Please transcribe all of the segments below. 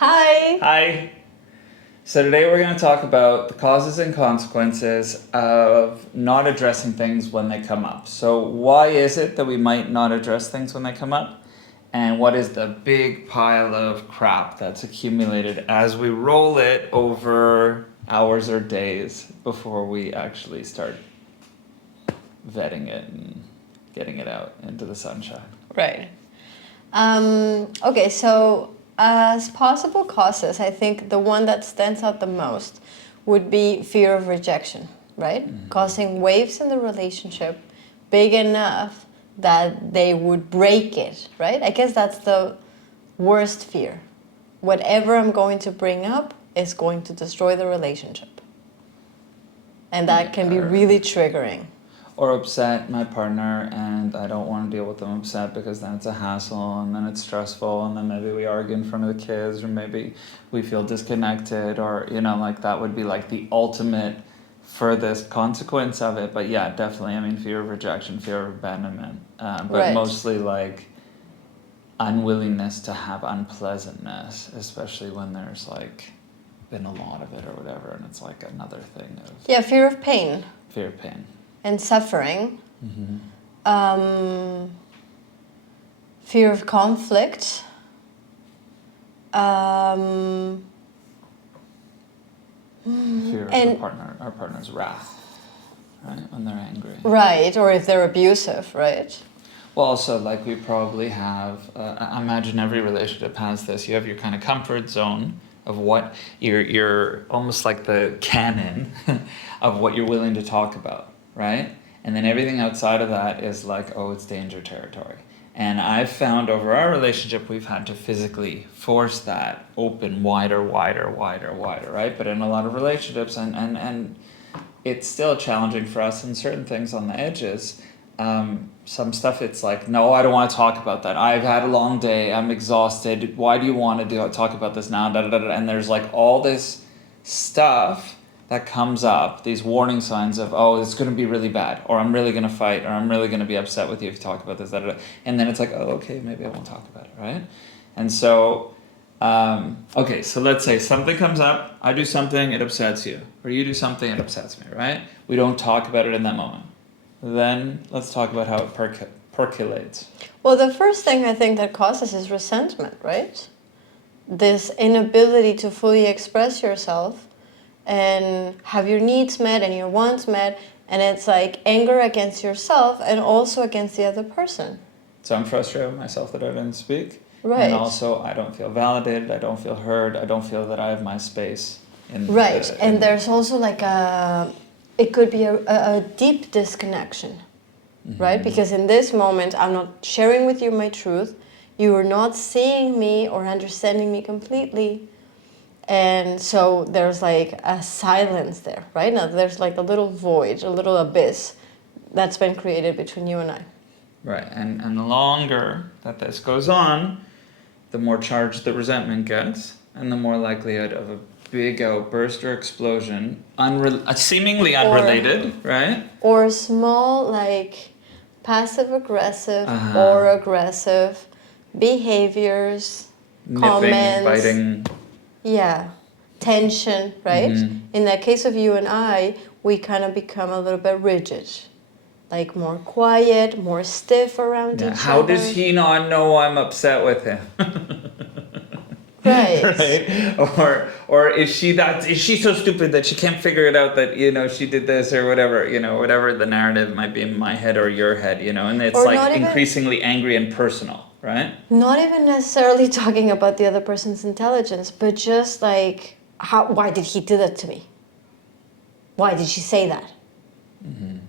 Hi. Hi. So today we're going to talk about the causes and consequences of not addressing things when they come up. So why is it that we might not address things when they come up? And what is the big pile of crap that's accumulated as we roll it over hours or days before we actually start vetting it and getting it out into the sunshine? Right. Okay, so as possible causes, I think the one that stands out the most would be fear of rejection, right? Causing waves in the relationship big enough that they would break it, right? I guess that's the worst fear. Whatever I'm going to bring up is going to destroy the relationship. And that can be really triggering. Or upset my partner and I don't want to deal with them upset because then it's a hassle and then it's stressful and then maybe we argue in front of the kids or maybe we feel disconnected or like that would be like the ultimate furthest consequence of it. But yeah, definitely, I mean, fear of rejection, fear of abandonment, but Right. mostly like unwillingness to have unpleasantness, especially when there's like been a lot of it or whatever, and it's like another thing of Yeah, fear of pain fear of pain. and suffering. Fear of conflict. Fear of And- our partner's wrath, right? When they're angry. Right, or if they're abusive, right? Well, also, like we probably have, I imagine every relationship has this. You have your kind of comfort zone of what you're almost like the canon of what you're willing to talk about, right? And then everything outside of that is like, oh, it's danger territory. And I've found over our relationship, we've had to physically force that open wider, right? But in a lot of relationships, and it's still challenging for us in certain things on the edges. Some stuff it's like, no, I don't want to talk about that. I've had a long day. I'm exhausted. Why do you want to talk about this now? Da, da, da, da. And there's like all this stuff that comes up, these warning signs of, oh, it's going to be really bad, or I'm really going to fight, or I'm really going to be upset with you if you talk about this. Da, da, da. And then it's like, oh, okay, maybe I won't talk about it, right? And so, okay, so let's say something comes up, I do something, it upsets you, or you do something, it upsets me, right? We don't talk about it in that moment. Then let's talk about how it percolates. Well, the first thing I think that causes is resentment, right? This inability to fully express yourself and have your needs met and your wants met, and it's like anger against yourself and also against the other person. So I'm frustrated with myself that I didn't speak. Right. And also I don't feel validated, I don't feel heard, I don't feel that I have my space. Right, and there's also like it could be a deep disconnection, right? Because in this moment, I'm not sharing with you my truth. You are not seeing me or understanding me completely. And so there's like a silence there, right? Now there's like a little void, a little abyss that's been created between you and I. Right, and the longer that this goes on, the more charged the resentment gets, and the more likelihood of a big outburst or explosion, seemingly unrelated, right? Or small, like passive-aggressive or aggressive behaviors, Nipping, comments. biting. Yeah, tension, right? In the case of you and I, we kind of become a little bit rigid. Like more quiet, more stiff around each other. How does he not know I'm upset with him? Right. Right? Or is she so stupid that she can't figure it out that, she did this or whatever, whatever the narrative might be in my head or your head, and it's Or like increasingly angry and personal, right? Not even necessarily talking about the other person's intelligence, but just like, why did he do that to me? Why did she say that?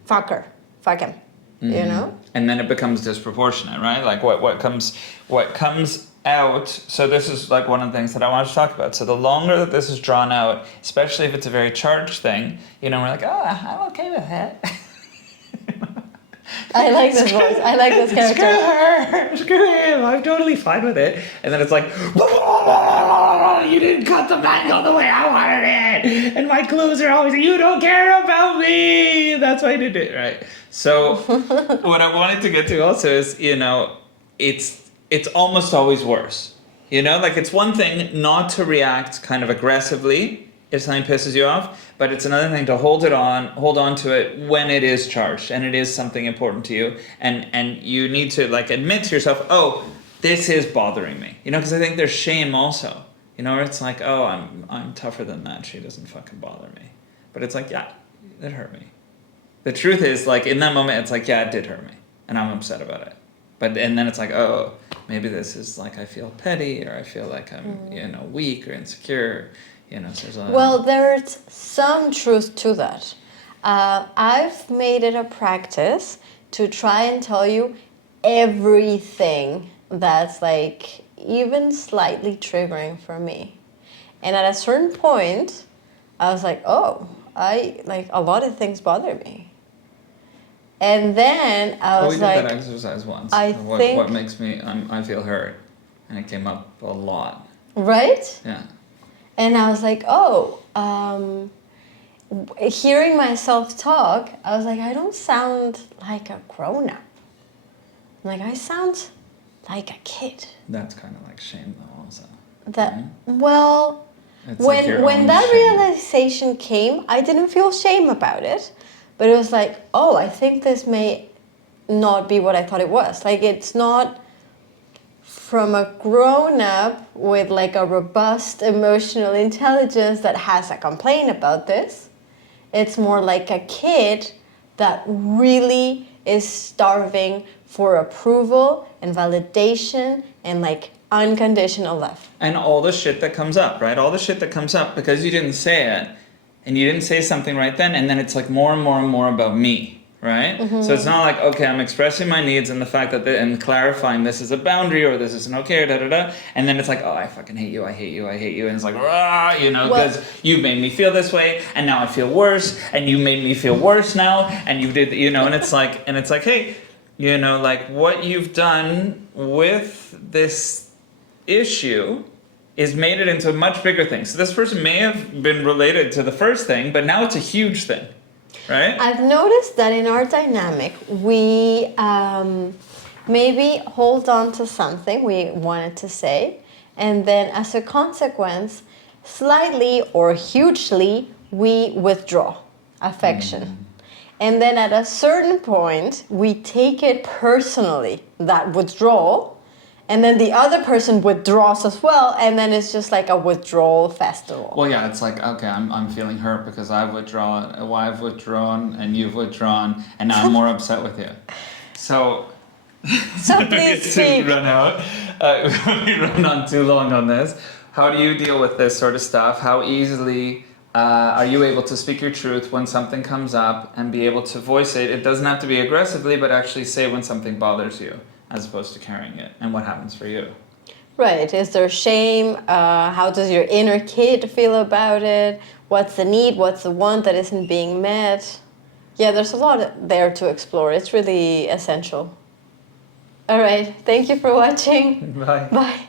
Fuck her. Fuck him. And then it becomes disproportionate, right? Like what comes out. So this is like one of the things that I wanted to talk about. So the longer that this is drawn out, especially if it's a very charged thing, we're like, I'm okay with it. I like this voice. I like this character. Screw her. Screw him. I'm totally fine with it. And then it's like, you didn't cut the mango the way I wanted it. And my clues are always, you don't care about me. That's why I did it, right? So what I wanted to get to also is, it's almost always worse. You know, like it's one thing not to react kind of aggressively if something pisses you off, but it's another thing to hold on to it when it is charged and it is something important to you, and you need to like admit to yourself, oh, this is bothering me. You know, because I think there's shame also. You know, where it's like, oh, I'm tougher than that. She doesn't fucking bother me. But it's like, yeah, it hurt me. The truth is, like, in that moment, it's like, yeah, it did hurt me, and I'm upset about it. And then it's like, oh, maybe this is like I feel petty, or I feel like I'm, you know, weak or insecure. You know, so there's a Well, there's some truth to that. I've made it a practice to try and tell you everything that's like even slightly triggering for me. And at a certain point, I was like, oh, I like a lot of things bother me. And then I was we like, did that exercise once. I think, What makes me I feel hurt, and it came up a lot. right? Yeah. And I was like, oh, hearing myself talk, I was like, I don't sound like a grown-up. Like, I sound like a kid. That's kind of like shame, though, also. That, right? well, It's like your when own that shame. realization came, I didn't feel shame about it. But it was like, oh, I think this may not be what I thought it was. Like, it's not from a grown-up with like a robust emotional intelligence that has a complaint about this. It's more like a kid that really is starving for approval and validation and like unconditional love. And all the shit that comes up, right? All the shit that comes up because you didn't say it, and you didn't say something right then, and then it's like more and more and more about me, right? So it's not like, okay, I'm expressing my needs and the fact that, and clarifying this is a boundary or this isn't okay or da-da-da, and then it's like, oh, I fucking hate you, I hate you, I hate you, and it's like, rah, you know, Well- because you've made me feel this way, and now I feel worse, and you made me feel worse now, and you did, you know, and it's like, hey, you know, like what you've done with this issue is made it into a much bigger thing. So this person may have been related to the first thing, but now it's a huge thing, right? I've noticed that in our dynamic, we maybe hold on to something we wanted to say, and then as a consequence, slightly or hugely, we withdraw affection. And then at a certain point, we take it personally, that withdrawal, and then the other person withdraws as well, and then it's just like a withdrawal festival. Well, yeah, it's like, okay, I'm feeling hurt because I've withdrawn, and you've withdrawn, and now I'm more upset with you. So, So please to speak. run out, we run on too long on this. How do you deal with this sort of stuff? How easily are you able to speak your truth when something comes up and be able to voice it? It doesn't have to be aggressively, but actually say when something bothers you, as opposed to carrying it, and what happens for you. Right. Is there shame? How does your inner kid feel about it? What's the need? What's the want that isn't being met? Yeah, there's a lot there to explore. It's really essential. All right. Thank you for watching. Bye. Bye.